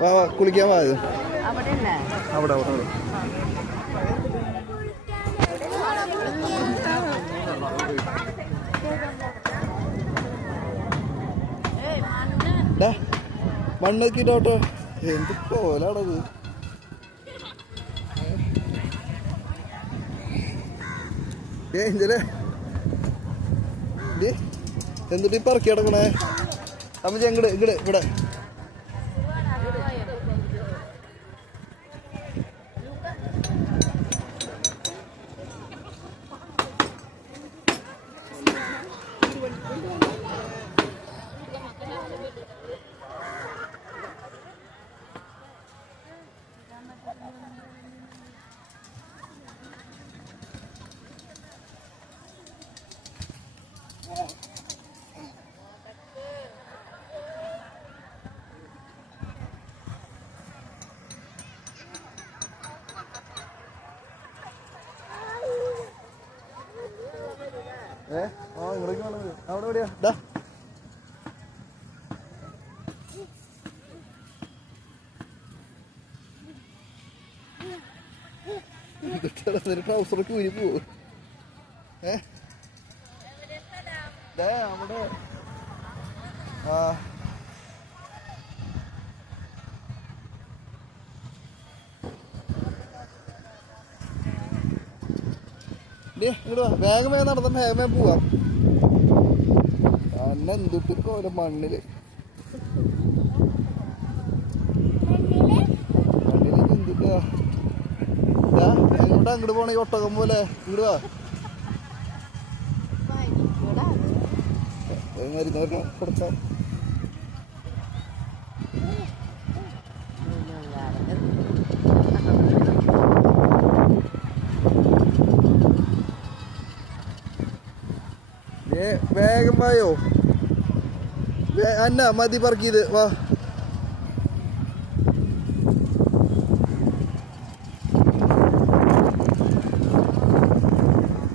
വാ വാ കുളിക്കാൻ വാ അവിടെ അവിടെ മണ്ണൊക്കിട്ടോട്ടോ എന്ത് പോലാണത് എന്നിട്ട് ഈ പറക്കി കിടക്കണേ അമ്മ ഇങ്ങട് ഇങ്ങട് ഇവിടെ ഇങ്ങോട്ടേക്ക് വേണം അവിടെ എവിടെയാ ട്രൗസറൊക്കെ ഊരി പോവും അവിടെ ഇങ്ങോട്ട് വേഗം വേഗം നടന്ന വേഗം വേഗം പോവാം അന്ന എന്തിട്ടിരിക്കോ ഓരോ മണ്ണില് എന്തിട്ടാ എങ്ങോട്ടാ അങ്ങോട്ട് പോണേ ഒട്ടകം പോലെ ഇങ്ങോട്ട് വാ മരുന്നൊക്കെ കൊടുക്കാം വേഗം വായോ അന്ന മതി പറക്കിയത് വാ